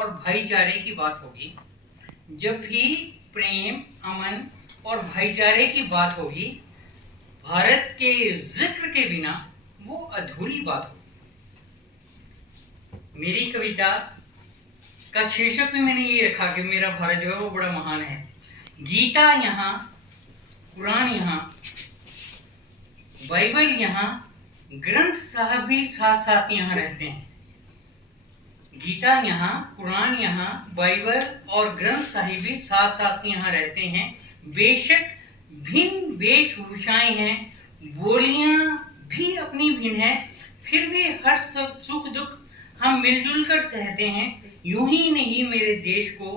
और भाईचारे की बात होगी, जब भी प्रेम, अमन और भाईचारे की बात होगी, भारत के जिक्र के बिना वो अधूरी बात होगी। मेरी कविता का शीर्षक भी मैंने ये रखा कि मेरा भारत जो है वो बड़ा महान है। गीता यहाँ, कुरान यहाँ, बाइबल यहाँ, ग्रंथ साहब भी साथ साथ यहाँ रहते हैं। गीता यहाँ, कुरान यहाँ, बाइबल और ग्रंथ साहिब भी साथ साथ यहाँ रहते हैं। बेशक भिन्न वेशभूषाएं हैं, बोलियां भी अपनी भिन्न है, फिर भी हर सुख दुख हम मिलजुल कर सहते हैं। यूं ही नहीं मेरे देश को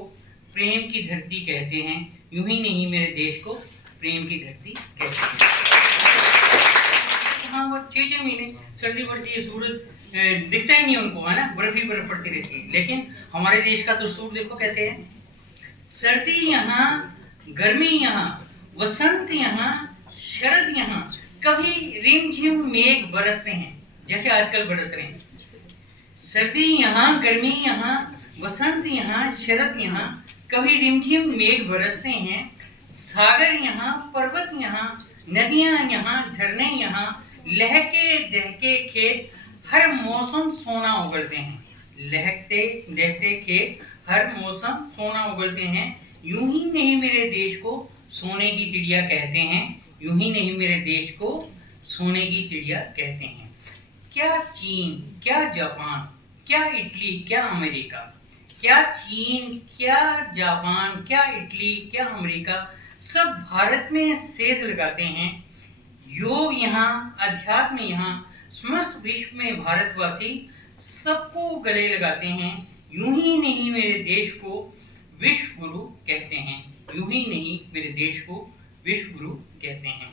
प्रेम की धरती कहते हैं, यूं ही नहीं मेरे देश को प्रेम की धरती कहते हैं। हाँ, वो 6 महीने सर्दी पड़ती है, सूरज दिखता ही नहीं उनको, है ना, बर्फ ही बर्फ पड़ती रहती है। लेकिन हमारे देश का दस्तूर देखो कैसे है। सर्दी यहाँ, गर्मी यहाँ, वसंत यहाँ, शरद यहाँ, कभी रिमझिम मेघ बरसते हैं जैसे आजकल बरस रहे हैं। सर्दी यहाँ, गर्मी यहाँ, वसंत यहाँ, शरद यहाँ, कभी रिमझिम मेघ बरसते हैं। सागर यहाँ, पर्वत यहाँ, नदियां यहाँ, झरने यहाँ, लहके दहके खेत हर मौसम सोना उगलते हैं। लहकते दहते खेत हर मौसम सोना उगलते हैं। यूं ही नहीं मेरे देश को सोने की चिड़िया कहते हैं, यूं ही नहीं मेरे देश को सोने की चिड़िया कहते हैं। क्या चीन, क्या जापान, क्या इटली, क्या अमेरिका, क्या चीन, क्या जापान, क्या इटली, क्या अमेरिका, सब भारत में सेध लगाते हैं। योग यहाँ, अध्यात्म यहाँ, समस्त विश्व में भारतवासी सबको गले लगाते हैं। यूं ही नहीं मेरे देश को विश्व गुरु कहते हैं, यूं ही नहीं मेरे देश को विश्व गुरु कहते हैं।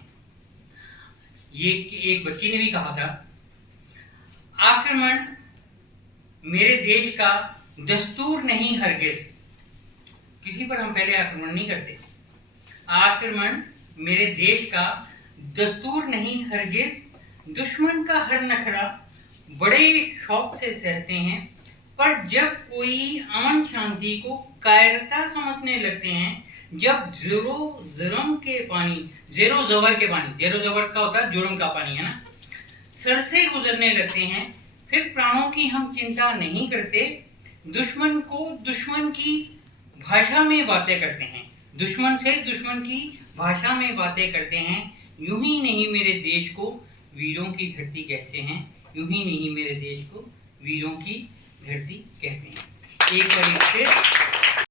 ये एक बच्ची ने भी कहा था, आक्रमण मेरे देश का दस्तूर नहीं हरगिज। किसी पर हम पहले आक्रमण नहीं करते। आक्रमण मेरे देश का दस्तूर नहीं हरगिज, दुश्मन का हर नखरा बड़े शौक से सहते हैं। पर जब कोई अमन शांति को कायरता समझने लगते हैं, जब जेरो जबर के पानी, जेरो जबर का होता है जुर्म का पानी, है ना, सर से गुजरने लगते हैं, फिर प्राणों की हम चिंता नहीं करते। दुश्मन को दुश्मन की भाषा में बातें करते हैं, दुश्मन से दुश्मन की भाषा में बातें करते हैं। यूं ही नहीं मेरे देश को वीरों की धरती कहते हैं, यूं ही नहीं मेरे देश को वीरों की धरती कहते हैं। एक बार फिर